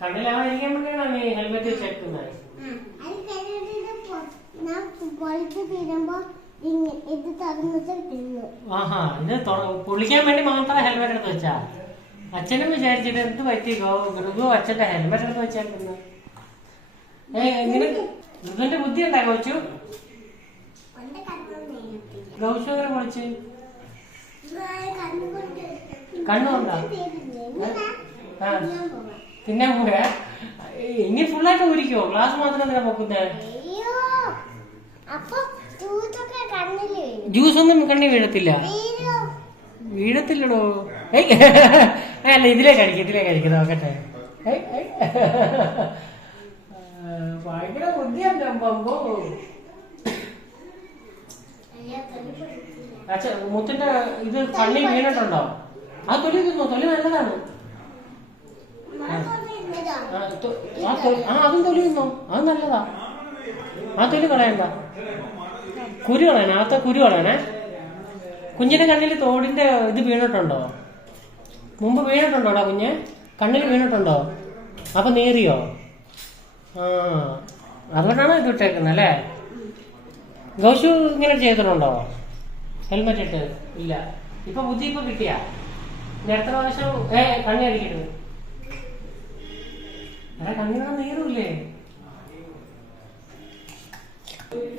കണ്ണിലാവാതിരിക്കാൻ വേണ്ടിയാണ് ഹെൽമെറ്റ് തിന്നു ആഹാ ഇത് പൊളിക്കാൻ വേണ്ടി മാത്രം ഹെൽമെറ്റ് എടുത്ത് വെച്ചാ? അച്ഛനും വിചാരിച്ചിട്ട് എന്ത് പറ്റി? ഗൃഹു അച്ഛന്റെ ഹെൽമെറ്റ് എടുത്ത് വെച്ചേക്കുന്നത് ഏ ബുദ്ധി ഉണ്ടാ കോച്ചു ഗൗച്ചു അങ്ങനെ പൊളിച്ച്? കണ്ണുകൊണ്ട് കണ്ണു കൊണ്ടാ ആ. ഞാൻ പോരാ ഇനി ഫുള്ളായിട്ട് ഊരിക്കോ? ഗ്ലാസ് മാത്രം എന്തിനാ പൊക്കുന്നേ? ജ്യൂസ് ഒന്നും കണ്ണി വീഴത്തില്ല. വീഴോ? വീഴത്തില്ലടോ. അല്ല ഇതിലേ കഴിക്കും ഇതിലേ കഴിക്കും നോക്കട്ടെ. ഭയങ്കര ബുദ്ധിയാണ് അമ്പോ അച്ഛ മുത്തിന്റെ ഇത് കണ്ണി വീണിട്ടുണ്ടോ? ആ തൊലി തിന്നോ തൊലി നല്ലതാണ്. ആ, തൊലി ആ അതും തൊലി തിന്നോ? അത് നല്ലതാ. ആ തൊലി കളയണ്ട കുരു കളയണേ അകത്തെ കുരു കളയണേ കുഞ്ഞിന്റെ കണ്ണിൽ തോടിന്റെ ഇത് വീണിട്ടുണ്ടോ? മുമ്പ് വീണിട്ടുണ്ടോടാ കുഞ്ഞ്? കണ്ണിൽ വീണിട്ടുണ്ടോ? അപ്പൊ നേറിയോ ആ അതുകൊണ്ടാണ് ഇത് ഇട്ടേക്കുന്നത് അല്ലേ? ഗൗഷു ഇങ്ങനെ ചെയ്തിട്ടുണ്ടോ? ഹെൽമെറ്റ് ഇട്ട്? ഇല്ല. ഇപ്പൊ ബുദ്ധി ഇപ്പൊ കിട്ടിയാ? ഞാൻ എത്ര പ്രാവശ്യം ഏ കണ്ണി അടിക്കരുത് നീറില്ലേ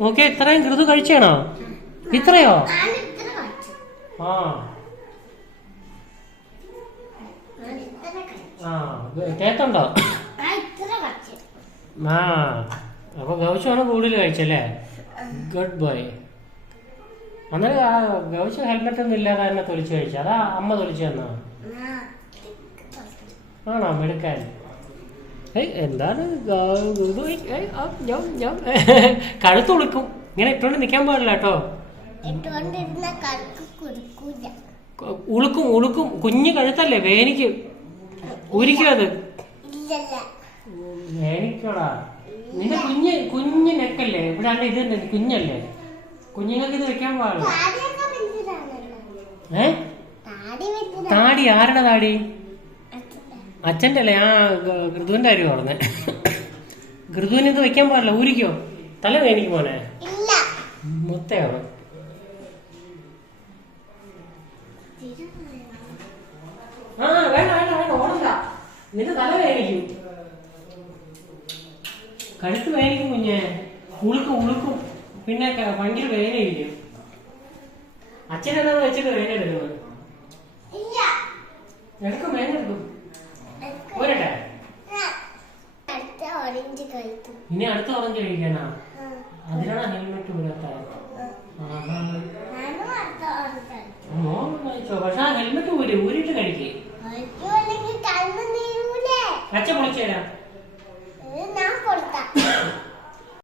ഓക്കെ ഇത്രയും ഋതു കഴിച്ചാണോ? ഇത്രയോ? ആ. കേട്ടോ ആ ആ അപ്പൊ ഗൗശമാണ് കൂടുതൽ കഴിച്ചല്ലേ? Good boy. അന്നേരം ആ ഗൗശ ഹെൽമെറ്റ് ഒന്നും ഇല്ലാതെ തന്നെ തൊലിച്ച് കഴിച്ചു. അതാ അമ്മ തൊലിച്ചു തന്നോ. ആണോ മെടുക്കാൻ? എന്താണ്? ഏയ് എന്താണ് കഴുത്ത് കൊടുക്കും ഇങ്ങനെ ഇട്ടോണ്ട് നിൽക്കാൻ പാടില്ല കേട്ടോ. ഉളുക്കും ഉളുക്കും. കുഞ്ഞു കഴുത്തല്ലേ വേനിക്കും? ഉരിക്കും അത്? വേനിക്കോടാ. നിന്റെ കുഞ്ഞ് കുഞ്ഞ് നെക്കല്ലേ? ഇവിടെ ആണ്ട് ഇത് തന്നെ കുഞ്ഞല്ലേ? കുഞ്ഞുങ്ങൾക്ക് ഇത് വെക്കാൻ പാടില്ല. ഏ? താടി ആരുടെ താടി? അച്ഛന്റെ. അല്ലേ? ആ ഗൃതുവിന്റെ കാര്യം പറഞ്ഞേ. ഗൃതുവിന് ഇത് വെക്കാൻ പാടില്ല. ഊരിക്കോ. തല വേണിക്ക് മോനെ. മുത്തയാണ്? ആ വേണ്ട വേണ്ട വേണ്ട. ഓടണ്ട. നിന്റെ തല വേനിക്കും കഴുത്ത് വേനിക്കും കുഞ്ഞെ. ഉളുക്കും ഉളുക്കും. പിന്നെ ഭയങ്കര വേനയില്ലേ അച്ഛനെന്നത് വെച്ചിട്ട് വേന എടുക്കുന്നത്? എടുക്കും വേന എടുക്കും എനിക്ക് പോരട്ടെ ഞാൻ അടുത്ത ഓറഞ്ച് കഴിക്കും ഇനി അടുത്ത ഓറഞ്ച് കഴിക്കാനാ അതിനാണ് ഹെൽമെറ്റ് ഊരാത്ത ആ. ഞാനും അടുത്ത ഓറഞ്ച് കഴിക്കും മോൻ കഴിച്ചോ പക്ഷെ ആ ഹെൽമെറ്റ് ഊരി ഊരിട്ട് കഴിക്കേ. അച്ഛൻ പൊളിച്ചു തരാം